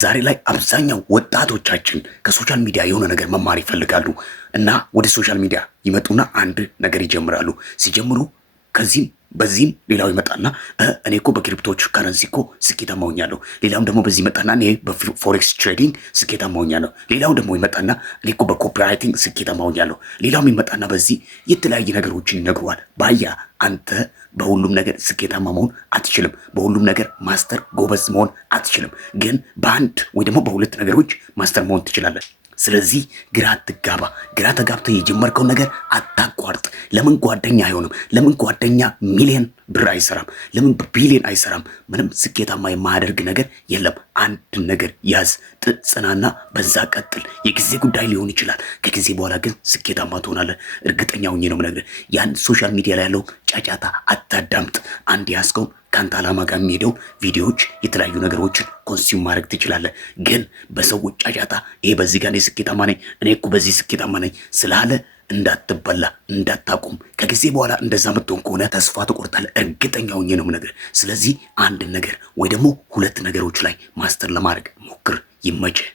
ዛሬ ላይ አብዛኛው ወጣቶቻችን ከሶሻል ሚዲያ የሆነ ነገር መማር ይፈልጋሉ እና ወደ ሶሻል ሚዲያ ይመጡና አንድ ነገር ይጀምራሉ። ሲጀምሩ ከዚህም በዚህም ሌላው ይመጣና እኔ እኮ በክሪፕቶች ከረንሲ እኮ ስኬታማ ሆኛለሁ። ሌላውም ደግሞ በዚህ ይመጣና እኔ በፎሬክስ ትሬዲንግ ስኬታማ ሆኛለሁ። ሌላው ደግሞ ይመጣና እኔ እኮ በኮፒራይቲንግ ስኬታማ ሆኛለሁ። ሌላውም ይመጣና በዚህ የተለያየ ነገሮችን ይነግሯል። ባያ አንተ በሁሉም ነገር ስኬታማ መሆን አትችልም። በሁሉም ነገር ማስተር ጎበዝ መሆን አትችልም። ግን በአንድ ወይ ደግሞ በሁለት ነገሮች ማስተር መሆን ትችላለህ። ስለዚህ ግራ አትጋባ። ግራ ተጋብተህ የጀመርከውን ነገር አታቋርጥ። ለምን ጓደኛ አይሆንም? ለምን ጓደኛ ሚሊዮን ብር አይሰራም? ለምን ቢሊዮን አይሰራም? ምንም ስኬታማ የማያደርግ ነገር የለም። አንድ ነገር ያዝ፣ ጽናና በዛ ቀጥል። የጊዜ ጉዳይ ሊሆን ይችላል። ከጊዜ በኋላ ግን ስኬታማ ትሆናለህ። እርግጠኛ ሆኜ ነው የምነግርህ። ያን ሶሻል ሚዲያ ላይ ያለው ጫጫታ አታዳምጥ። አንድ ያዝከውን ከአንተ ዓላማ ጋር የሚሄደው ቪዲዮዎች፣ የተለያዩ ነገሮችን ኮንሱም ማድረግ ትችላለህ። ግን በሰዎች ጫጫታ ይሄ በዚህ ጋር እኔ ስኬታማ ነኝ፣ እኔ እኮ በዚህ ስኬታማ ነኝ ስላለ እንዳትበላ፣ እንዳታቁም። ከጊዜ በኋላ እንደዛ ምትሆን ከሆነ ተስፋ ትቆርጣለህ። እርግጠኛ ሆኜ ነው የምነግርህ። ስለዚህ አንድ ነገር ወይ ደግሞ ሁለት ነገሮች ላይ ማስተር ለማድረግ ሞክር። ይመችህ።